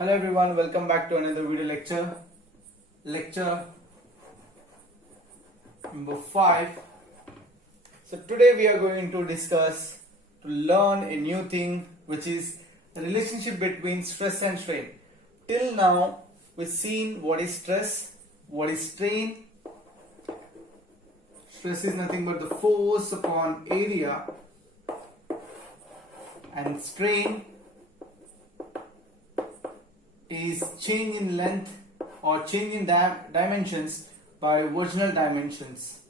Hello everyone, welcome back to another video lecture number 5. So today we are going to learn a new thing, which is the relationship between stress and strain. Till now we've seen what is stress, what is strain. Stress is nothing but the force upon area, and strain is change in length or change in dimensions by original dimensions.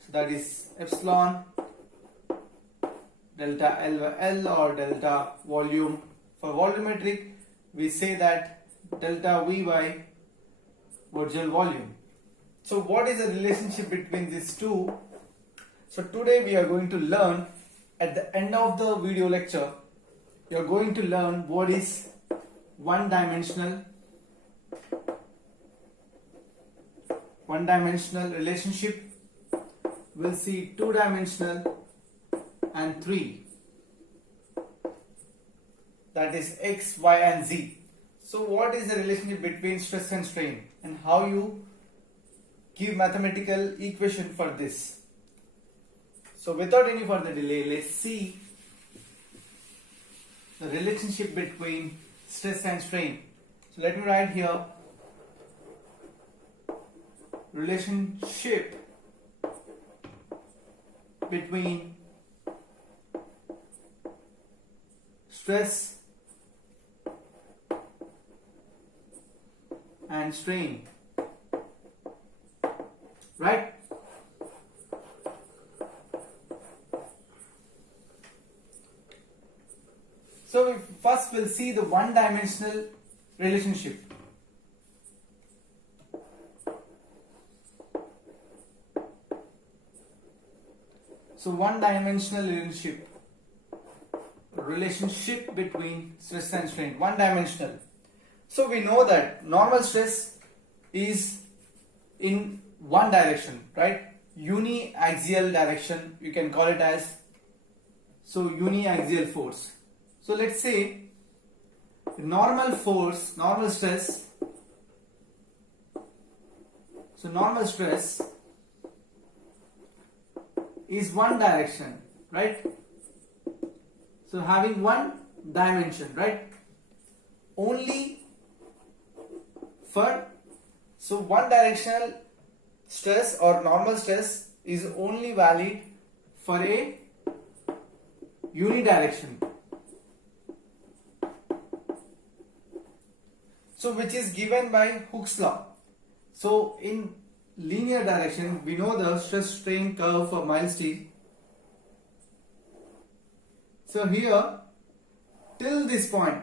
So that is epsilon, delta L or delta volume. For volumetric, we say that delta V by original volume. So what is the relationship between these two? So today we are going to learn, at the end of the video lecture, you are going to learn what is one-dimensional relationship. We'll see two-dimensional and three, that is x, y and z. So what is the relationship between stress and strain, and how you give mathematical equation for this? So without any further delay, let's see the relationship between stress and strain. So let me write here relationship between stress and strain, right? So first we'll see the one-dimensional relationship. So one-dimensional relationship between stress and strain, one-dimensional. So we know that normal stress is in one direction, right? Uniaxial direction, you can call it as, so uniaxial force. So let's say normal stress, so normal stress is one direction, right? So having one dimension, right? Only for, so one directional stress or normal stress is only valid for a unidirection. So which is given by Hooke's law. So in linear direction, we know the stress strain curve for Miles T. So here till this point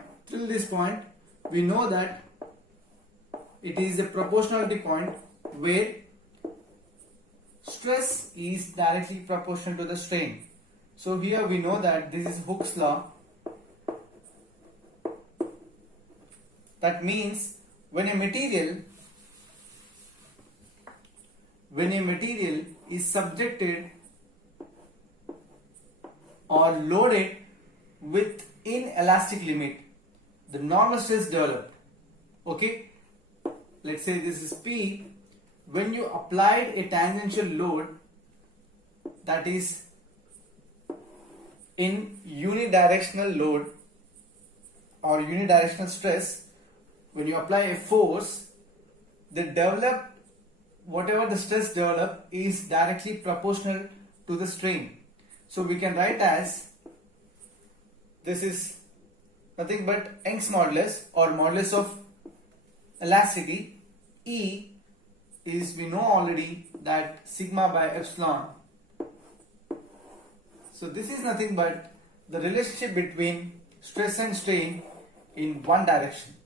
we know that it is a proportionality point where stress is directly proportional to the strain. So here we know that this is Hooke's law. That means when a material is subjected or loaded with inelastic limit, the normal stress developed. Okay, let's say this is P. When you applied a tangential load, that is in unidirectional load or unidirectional stress, when you apply a force, whatever the stress developed is directly proportional to the strain. So we can write as, this is nothing but Young's modulus or modulus of elasticity. E is, we know already, that sigma by epsilon. So this is nothing but the relationship between stress and strain in one direction,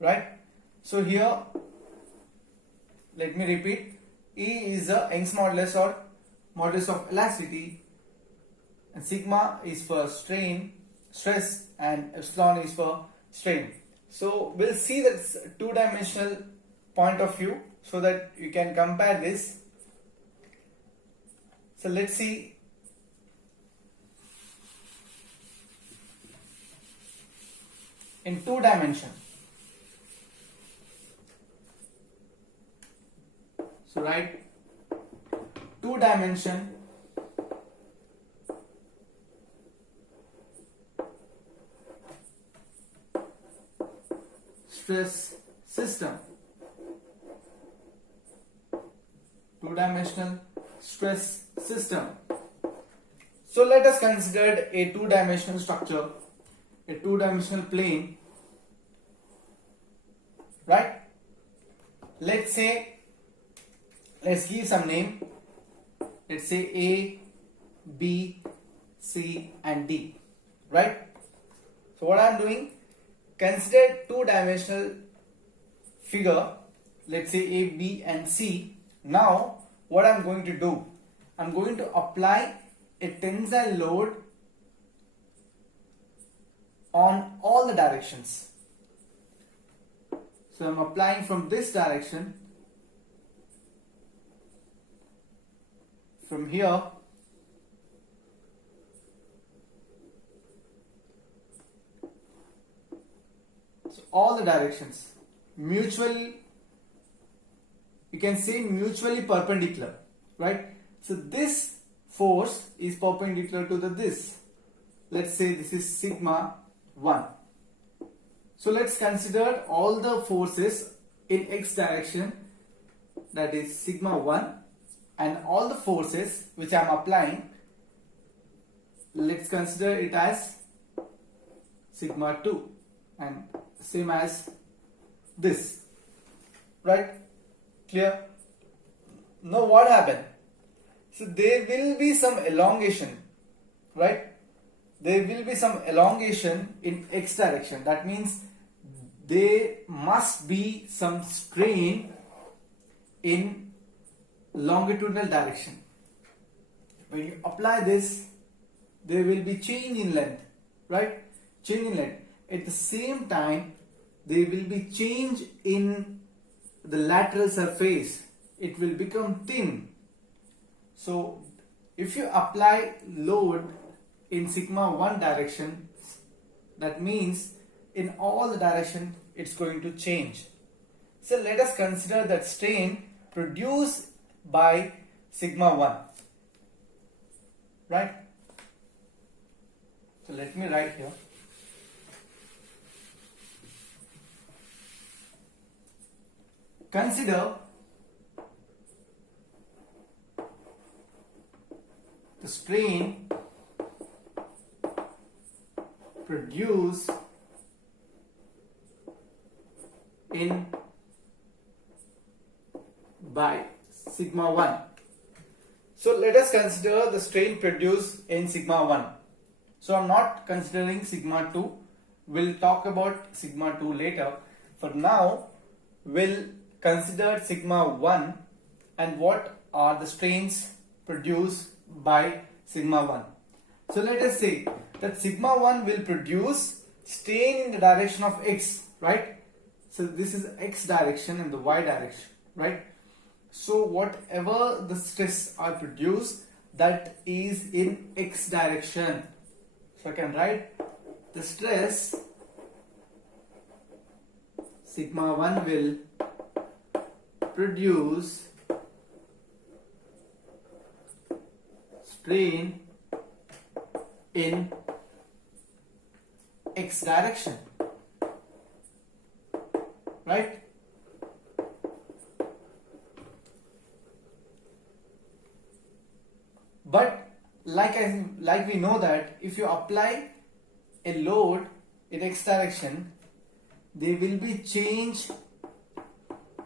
right? So here, let me repeat, E is the Young's modulus or modulus of elasticity, and sigma is for stress, and epsilon is for strain. So we'll see this two-dimensional point of view so that you can compare this. So let's see. in 2 dimension. So write 2 dimension stress system. 2-dimensional stress system. So let us consider a 2-dimensional structure, a 2-dimensional plane, right? Let's give some name. Let's say A, B, C and D, right? So what I am doing, consider 2-dimensional figure, let's say A, B and C. Now what I am going to do, I am going to apply a tensile load on all the directions. So I am applying from this direction, from here so all the directions, mutually, you can say mutually perpendicular, right? So this force is perpendicular to this. Let's say this is sigma 1. So let's consider all the forces in x direction, that is sigma 1, and all the forces which I am applying, let's consider it as sigma 2, and same as this, right? Clear? Now what happened? So there will be some elongation, right? There will be some elongation in x direction. That means there must be some strain in longitudinal direction. When you apply this, there will be change in length, right? Change in length. At the same time, there will be change in the lateral surface. It will become thin. So if you apply load in sigma 1 direction, that means in all the direction it's going to change. So let us consider that strain produced by sigma 1, right? So let me write here. Consider the strain produced in by sigma 1. So let us consider the strain produced in sigma 1. So I am not considering sigma 2. We'll talk about sigma 2 later. For now, we'll consider sigma 1 and what are the strains produced by sigma 1. So let us say that sigma 1 will produce strain in the direction of x, right? So this is x direction and the y direction, right? So whatever the stress are produced, that is in x direction. So I can write the stress sigma 1 will produce strain in x direction, right? But like we know that if you apply a load in x direction, there will be change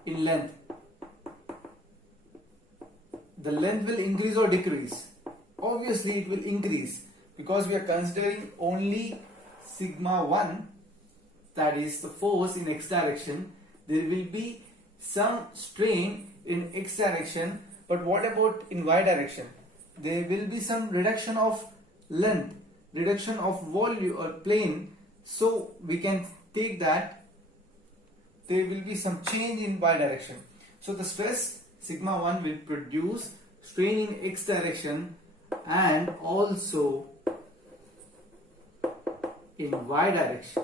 in length. The length will increase or decrease. Obviously it will increase because we are considering only sigma 1, that is the force in x direction. There will be some strain in x direction, but what about in y direction? There will be some reduction of length, reduction of volume or plane. So we can take that there will be some change in y direction. So the stress sigma 1 will produce strain in x direction and also in y direction.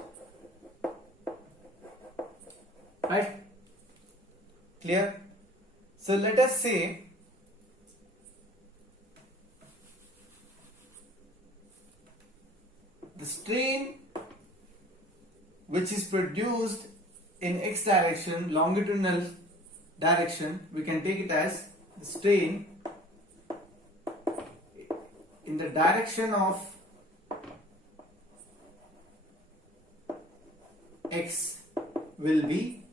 right? Clear? So let us say the strain which is produced in x direction, longitudinal direction, we can take it as the strain in the direction of x will be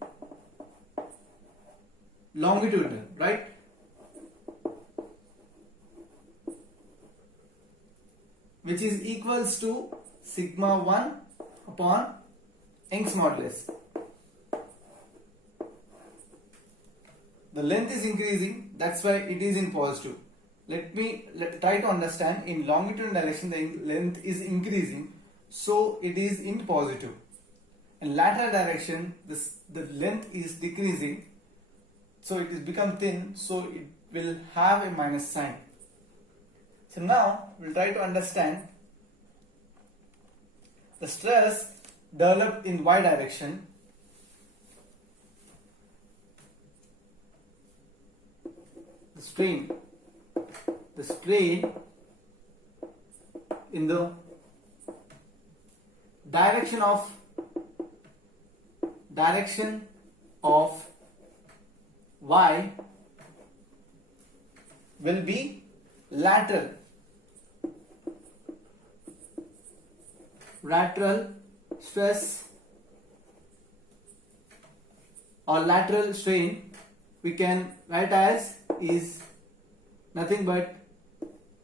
longitudinal, right? Which is equals to sigma 1 upon Young's modulus. The length is increasing, that's why it is in positive. Let try to understand. In longitudinal direction the length is increasing, so it is in positive. In lateral direction the length is decreasing, so it is become thin, so it will have a minus sign. So now we'll try to understand the stress developed in y direction. The strain in the direction of y will be lateral stress or lateral strain. We can write as is nothing but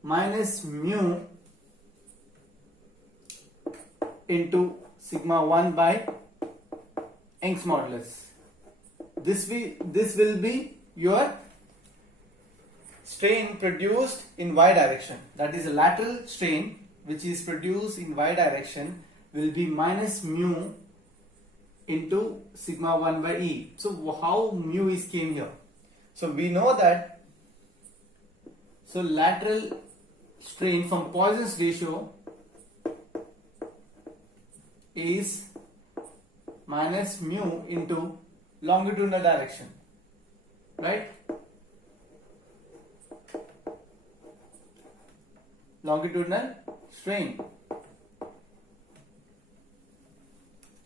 minus mu into sigma 1 by Young's modulus. This will be your strain produced in y direction. That is a lateral strain which is produced in y direction will be minus mu into sigma 1 by E. So how mu is came here? So we know that lateral strain from Poisson's ratio is minus mu into longitudinal direction, right? Longitudinal strain.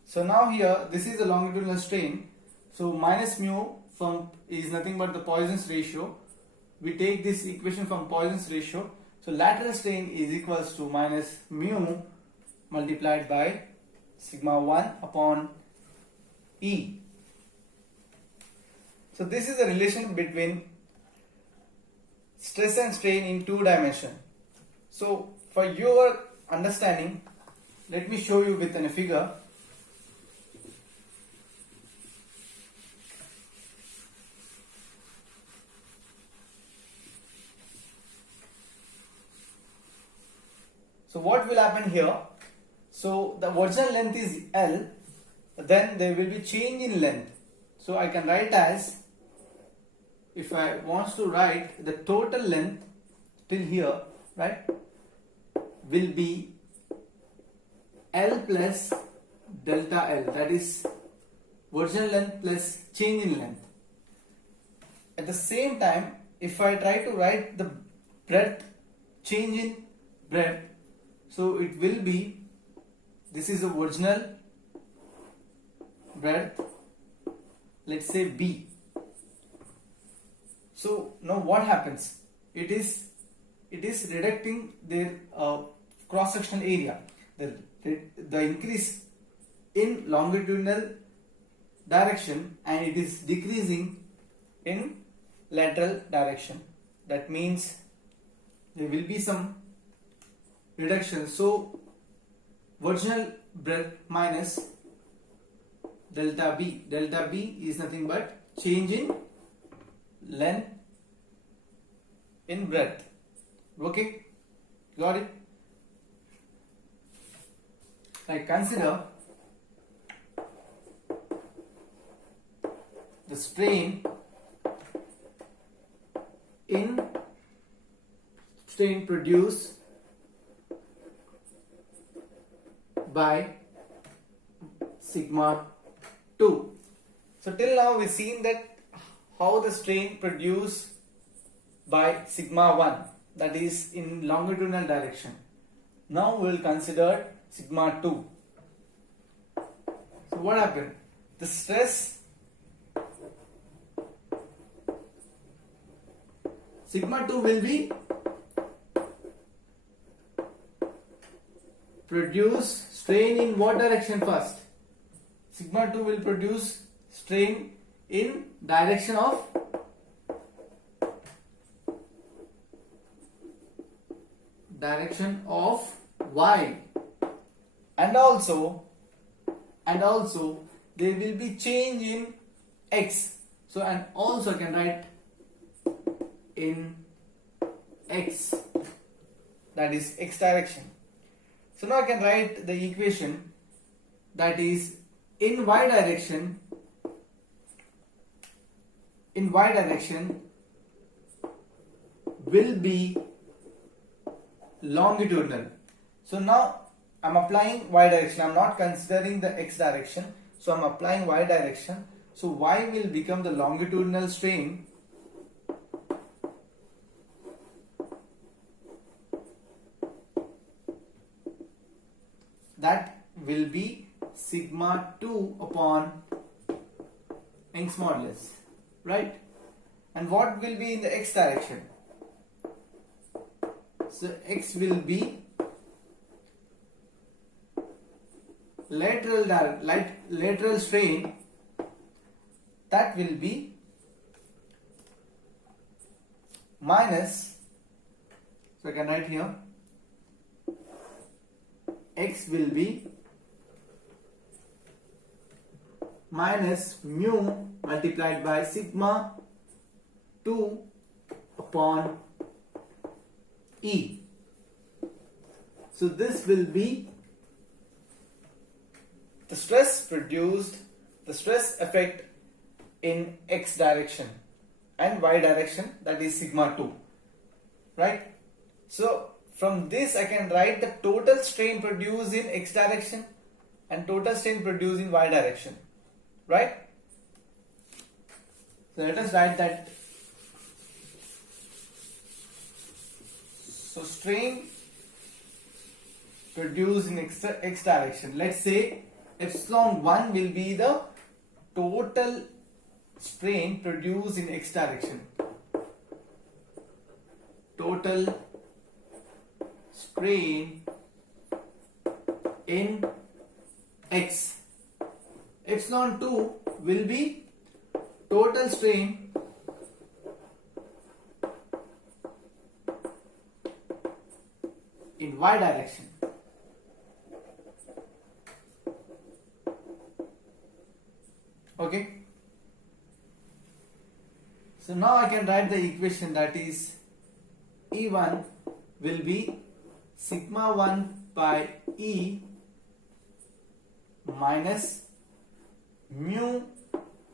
So now here this is a longitudinal strain. So minus mu from is nothing but the Poisson's ratio. We take this equation from Poisson's ratio. So lateral strain is equals to minus mu multiplied by sigma 1 upon E. So this is the relation between stress and strain in two dimensions. So for your understanding, let me show you with a figure. So what will happen here? So the original length is L, then there will be change in length. So I can write as, if I want to write the total length till here, right, will be L plus delta L, that is original length plus change in length. At the same time, if I try to write the breadth, change in breadth, so it will be, this is the original breadth, let's say B. So now what happens? It is reducing their cross-sectional area. The increase in longitudinal direction and it is decreasing in lateral direction. That means there will be some reduction. So original breadth minus delta B. Delta B is nothing but change in length in breadth. Okay, got it? Like consider the strain produced by sigma 2. So till now we've seen that how the strain produced by sigma 1, that is in longitudinal direction. Now we will consider sigma 2. So what happened? The stress sigma 2 will be produce strain in what direction first? Sigma 2 will produce strain in direction of y, and also there will be change in x. So and also I can write in x, that is x direction. So now I can write the equation, that is in y direction will be longitudinal. So now I'm applying y direction, I'm not considering the x direction, so I'm applying y direction. So y will become the longitudinal strain that will be sigma 2 upon Young's modulus, right? And what will be in the x direction? So x will be lateral strain, that will be minus, so I can write here x will be minus mu multiplied by sigma 2 upon E. So this will be the stress produced, the stress effect in x direction and y direction, that is sigma 2, right? So from this I can write the total strain produced in x direction and total strain produced in y direction, right? So let us write that. So strain produced in x direction, let's say epsilon 1 will be the total strain produced in x direction. Total strain in x. Epsilon 2 will be total strain in y direction. Okay. So now I can write the equation, that is E1 will be sigma 1 by E minus mu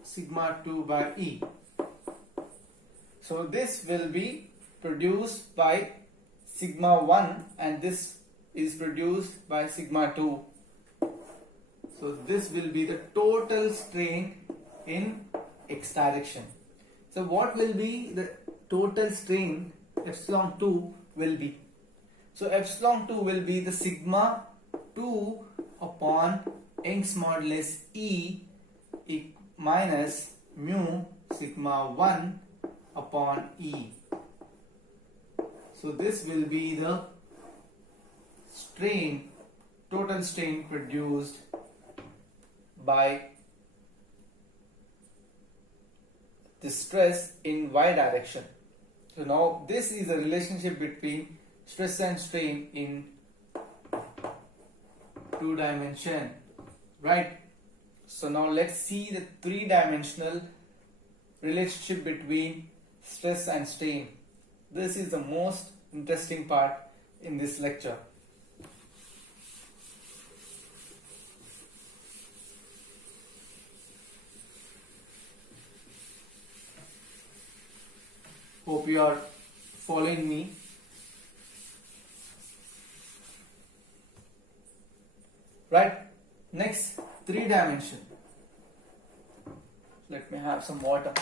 sigma 2 by E. So this will be produced by sigma 1 and this is produced by sigma 2. So this will be the total strain in x direction. So what will be the total strain epsilon 2 will be? So epsilon 2 will be the sigma 2 upon Young's modulus E minus mu sigma 1 upon E. So this will be the strain, total strain produced by the stress in y direction. So now this is the relationship between stress and strain in 2 dimension, right? So now let's see the 3-dimensional relationship between stress and strain. This is the most interesting part in this lecture. Hope you are following me. Right? Next, 3 dimension. Let me have some water.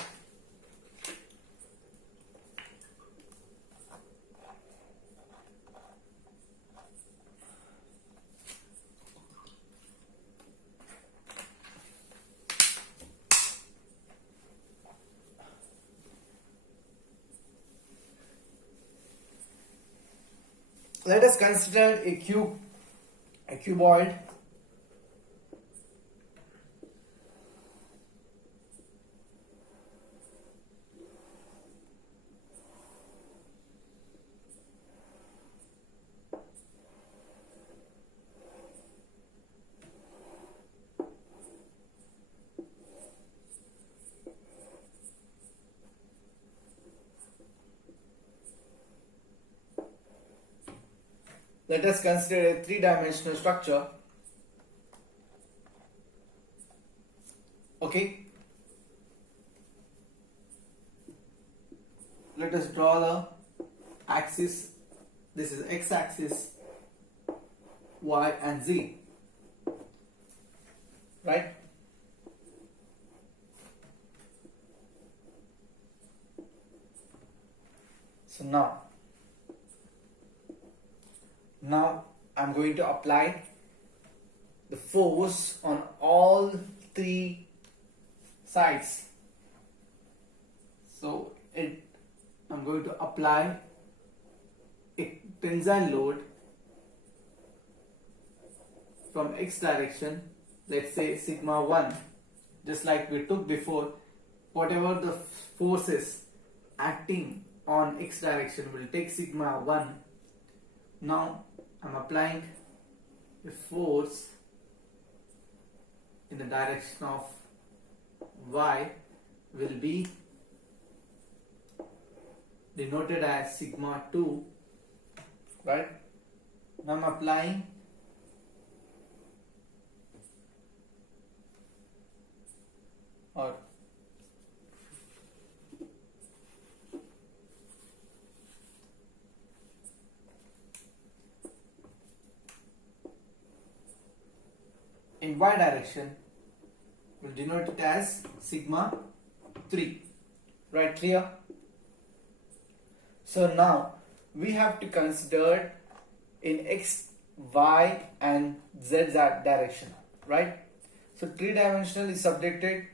Let us consider a cuboid. Let us consider a three-dimensional structure. Okay. Let us draw the axis. This is x-axis, y and z. Right? So now I'm going to apply the force on all three sides. So I'm going to apply a tensile load from x direction, let's say sigma 1, just like we took before. Whatever the forces acting on x direction will take sigma 1. Now I'm applying a force in the direction of y will be denoted as sigma 2, right? Now I'm applying in y direction will denote it as sigma 3, right? Clear? So now we have to consider in x, y and z direction, right? So three-dimensional is subjected,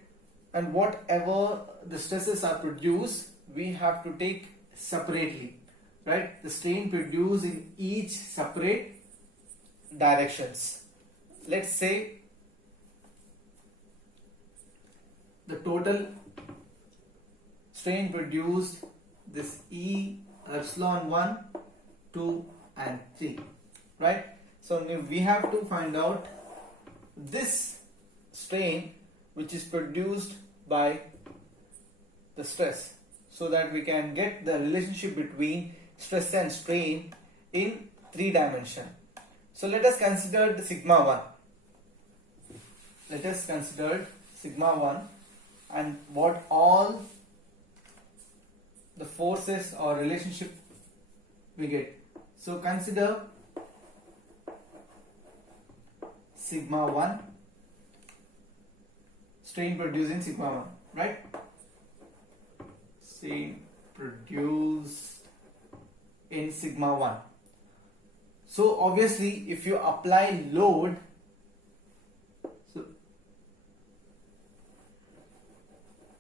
and whatever the stresses are produced, we have to take separately, right? The strain produced in each separate directions. Let's say the total strain produced, this E epsilon 1, 2 and 3, right? So we have to find out this strain which is produced by the stress, so that we can get the relationship between stress and strain in 3 dimension. So let us consider the sigma 1. Let us consider sigma 1 and what all the forces or relationship we get. So consider sigma 1, strain producing sigma 1, right? Strain produced in sigma 1. So obviously if you apply load, so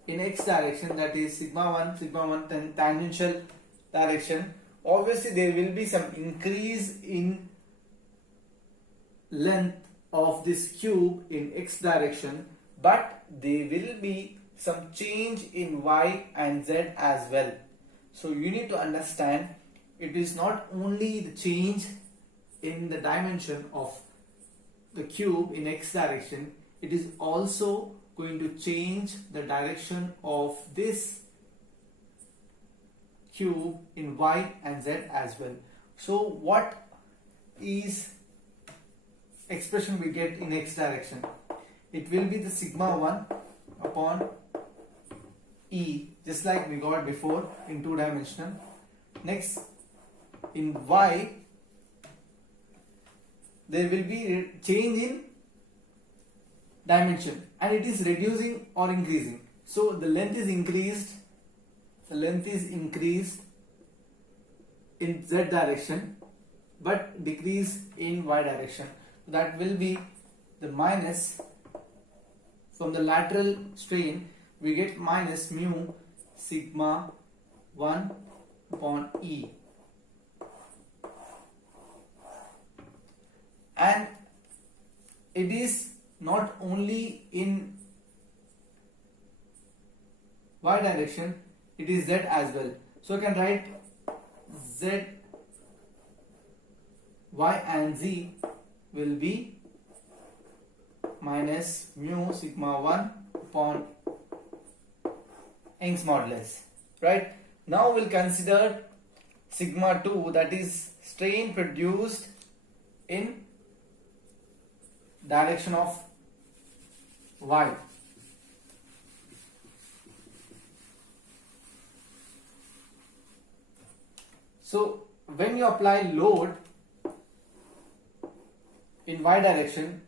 in x direction, that is sigma 1 tangential direction, obviously there will be some increase in length of this cube in x direction, but there will be some change in y and z as well. So you need to understand, it is not only the change in the dimension of the cube in x direction, it is also going to change the direction of this cube in y and z as well. So what is expression we get in x direction? It will be the sigma 1 upon E, just like we got before in 2 dimensional. Next, in y, there will be a change in dimension and it is reducing or increasing. So the length is increased. The length is increased in z direction, but decrease in y direction. That will be the minus. From the lateral strain, we get minus mu sigma 1 upon E. And it is not only in y direction, it is z as well. So I can write z, y and z will be minus mu sigma 1 upon Young's modulus. Right? Now we'll consider sigma 2, that is strain produced in direction of y. So when you apply load in y direction,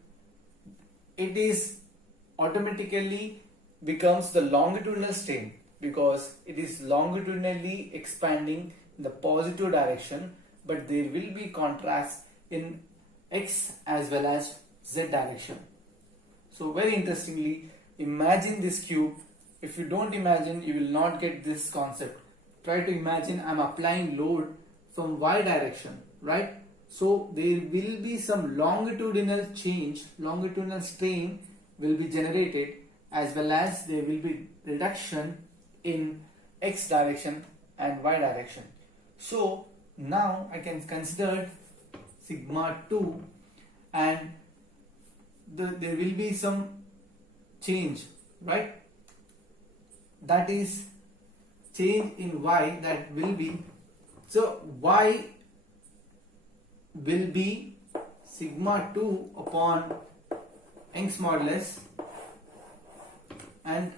it is automatically becomes the longitudinal strain, because it is longitudinally expanding in the positive direction, but there will be contrast in x as well as z direction. So very interestingly, imagine this cube. If you don't imagine, you will not get this concept. Try to imagine I am applying load from y direction, right? So there will be some longitudinal change, longitudinal strain will be generated, as well as there will be reduction in x direction and y direction. So now I can consider sigma 2, and there will be some change, right? That is change in y, that will be, so y will be sigma 2 upon Young's modulus, and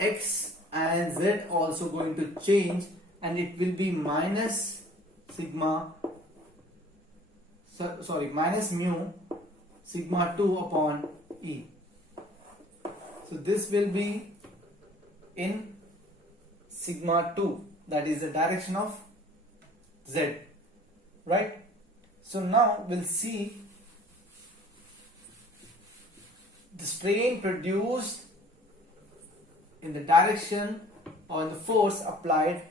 x and z also going to change, and it will be minus sigma, minus mu sigma 2 upon E. So this will be in sigma 2, that is the direction of z, right? So now we'll see the strain produced in the direction or the force applied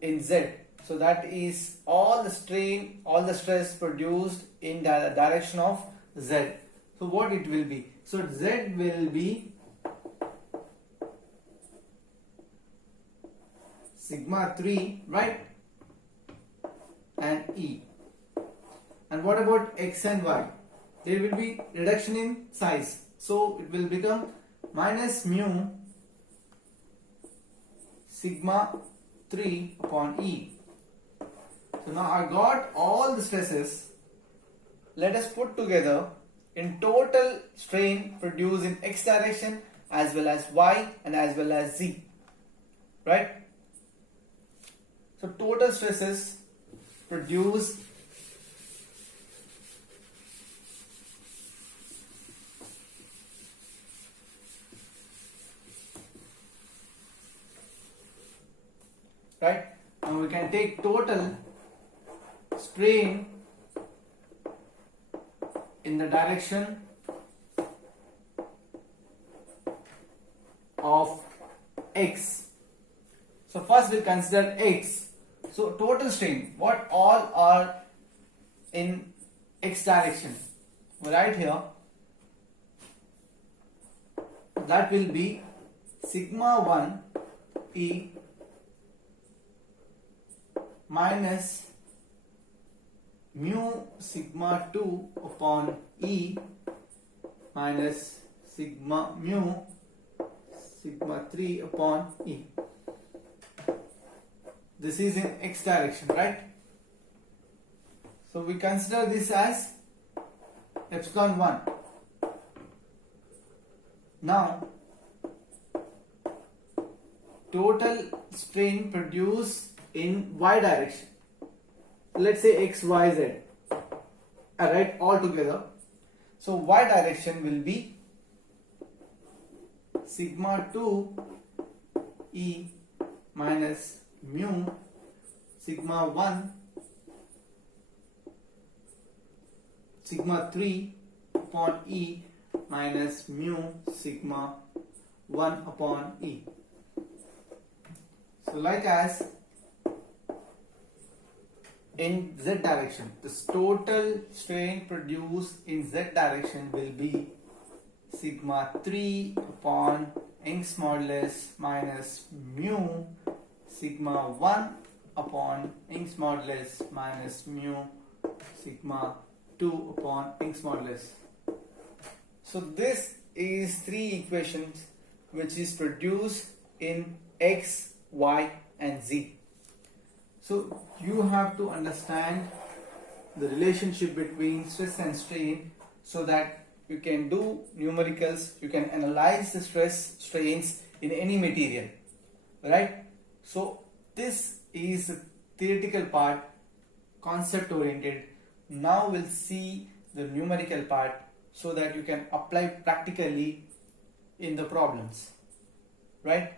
in z. So that is all the strain, all the stress produced in the direction of z. So what it will be? So z will be sigma 3, right? And E. And what about x and y? There will be reduction in size. So it will become minus mu sigma 3 upon E. So now I got all the stresses. Let us put together in total strain produced in x direction as well as y and as well as z. Right? So total stresses produced right? Now we can take total strain in the direction of x. So first we'll consider x. So total strain, what all are in x direction? Right here, that will be sigma 1 E minus mu sigma 2 upon E minus sigma mu sigma 3 upon E. This is in x direction, right? So we consider this as epsilon 1. Now total strain produced in y direction, let's say x, y, z, alright, all together. So y direction will be sigma 2 E minus mu sigma 1 sigma 3 upon E minus mu sigma 1 upon E. So like as in Z direction, this total strain produced in Z direction will be sigma 3 upon Young's modulus minus mu sigma 1 upon Young's modulus minus mu sigma 2 upon Young's modulus. So this is three equations which is produced in X, Y and Z. So you have to understand the relationship between stress and strain so that you can do numericals, you can analyze the stress strains in any material, right? So this is the theoretical part, concept oriented. Now we'll see the numerical part so that you can apply practically in the problems, right?